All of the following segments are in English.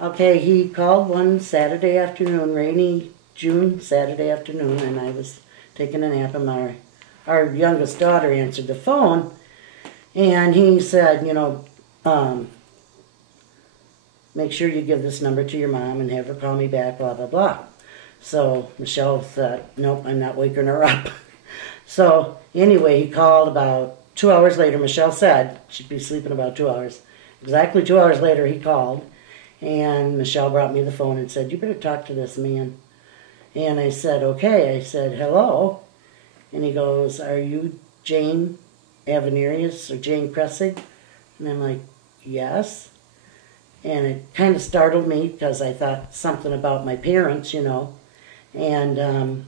Okay, he called one Saturday afternoon, rainy June Saturday afternoon, and I was taking a nap, and our youngest daughter answered the phone, and he said, make sure you give this number to your mom and have her call me back, blah, blah, blah. So Michelle thought, nope, I'm not waking her up. So anyway, he called about 2 hours later. Michelle said she'd be sleeping about 2 hours. Exactly 2 hours later, he called, and Michelle brought me the phone and said, you better talk to this man. And I said, okay. I said, hello. And he goes, are you Jane Avenarius or Jane Cressy? And I'm like, yes. And it kind of startled me because I thought something about my parents, And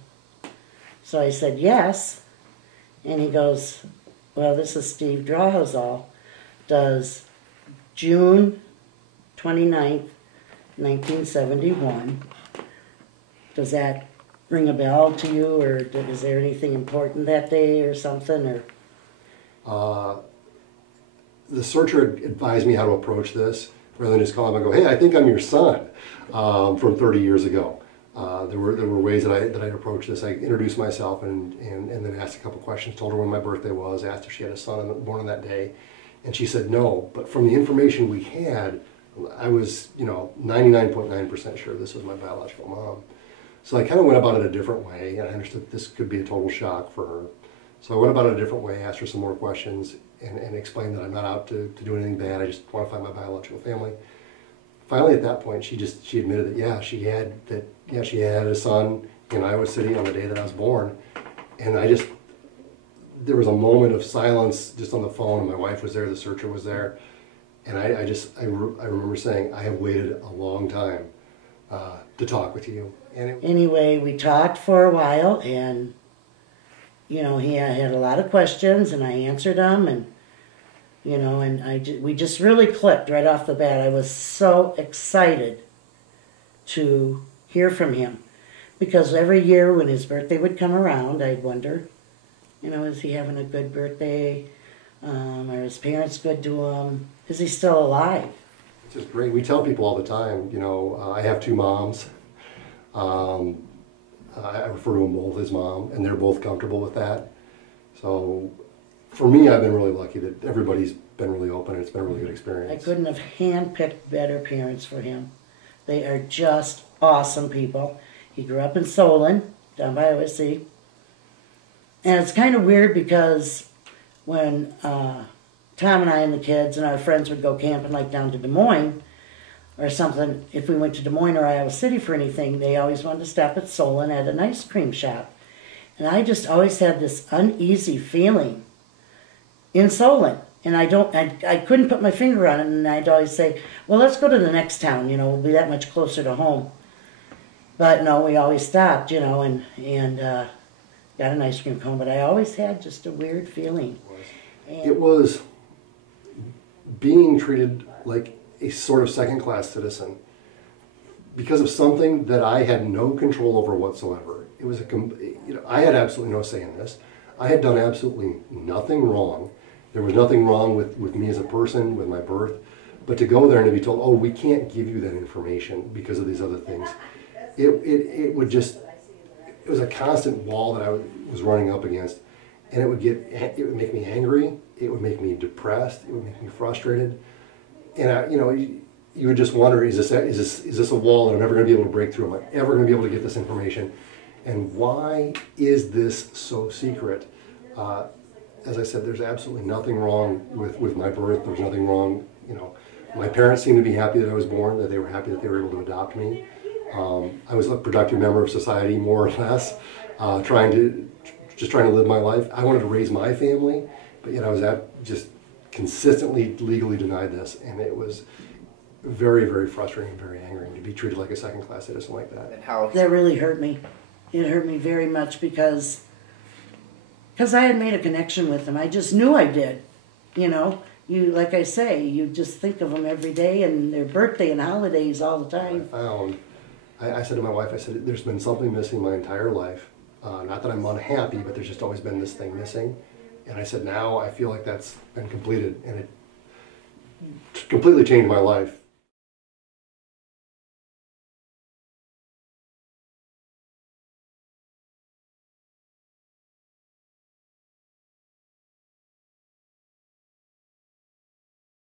so I said, yes. And he goes, well, this is Steve Drahozal. Does June 29th, 1971. Does that ring a bell to you, or is there anything important that day or something? Or the searcher advised me how to approach this, rather than just call him and go, hey, I think I'm your son, from 30 years ago. There were ways that I approached this. I introduced myself and then asked a couple questions, told her when my birthday was, asked if she had a son born on that day, and she said no. But from the information we had, I was 99.9% sure this was my biological mom. So I kind of went about it a different way, and I understood this could be a total shock for her. So I went about it a different way, asked her some more questions, and explained that I'm not out to do anything bad. I just want to find my biological family. Finally, at that point, she admitted that she had a son in Iowa City on the day that I was born, and there was a moment of silence just on the phone. And my wife was there, the searcher was there, and I remember saying, I have waited a long time to talk with you. And anyway, we talked for a while, and he had a lot of questions, and I answered them, and we just really clicked right off the bat. I was so excited to hear from him, because every year when his birthday would come around, I'd wonder, is he having a good birthday? Are his parents good to him? Is he still alive? It's just great. We tell people all the time, I have two moms. I refer to them both as mom, and they're both comfortable with that. So for me, I've been really lucky that everybody's been really open, and it's been a really good experience. I couldn't have handpicked better parents for him. They are just awesome people. He grew up in Solon, down by OSC. And it's kind of weird because when Tom and I and the kids and our friends would go camping, like down to Des Moines or something, if we went to Des Moines or Iowa City for anything, they always wanted to stop at Solon at an ice cream shop. And I just always had this uneasy feeling in Solon. And I couldn't put my finger on it, and I'd always say, well, let's go to the next town, we'll be that much closer to home. But no, we always stopped, and got an ice cream cone, but I always had just a weird feeling. It was being treated like a sort of second-class citizen because of something that I had no control over whatsoever. It was I had absolutely no say in this. I had done absolutely nothing wrong. There was nothing wrong with me as a person, with my birth. But to go there and to be told, oh, we can't give you that information because of these other things, it was a constant wall that I was running up against. And it would make me angry, it would make me depressed, it would make me frustrated. And you would just wonder, is this a wall that I'm never going to be able to break through? Am I ever going to be able to get this information? And why is this so secret? As I said, there's absolutely nothing wrong with my birth. There's nothing wrong, My parents seemed to be happy that I was born, that they were happy that they were able to adopt me. I was a productive member of society, more or less, trying to live my life. I wanted to raise my family, but yet I was just consistently legally denied this, and it was very, very frustrating and very angering to be treated like a second-class citizen like that. And that really hurt me. It hurt me very much because I had made a connection with them. I just knew I did. Like I say, you just think of them every day and their birthday and holidays all the time. I said to my wife, there's been something missing my entire life. Not that I'm unhappy, but there's just always been this thing missing. And I said, now I feel like that's been completed, and it completely changed my life.